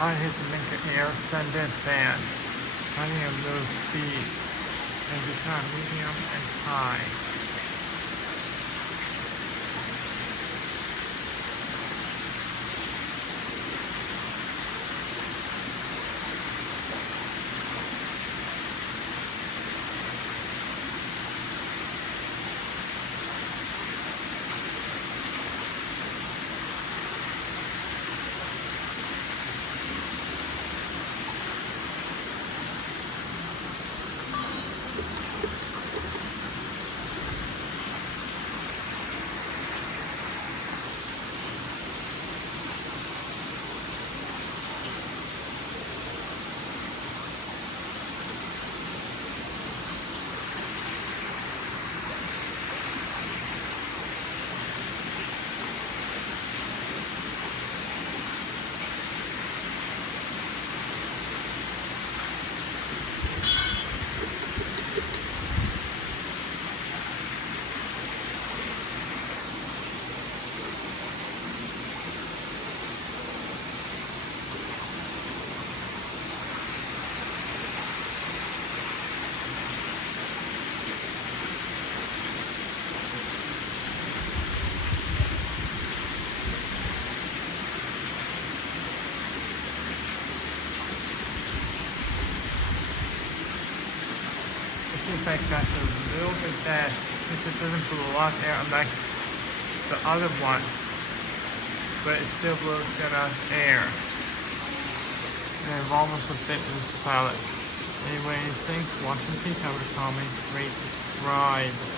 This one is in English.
I hit to make an air ascendant fan. Running of low speed and become medium and high. It seems like that's a little bit bad since it doesn't put a lot of air unlike the other one, but it still blows good out air. And it's almost a bit in silent. Anyway, thanks for watching. Please have a comment, rate, subscribe.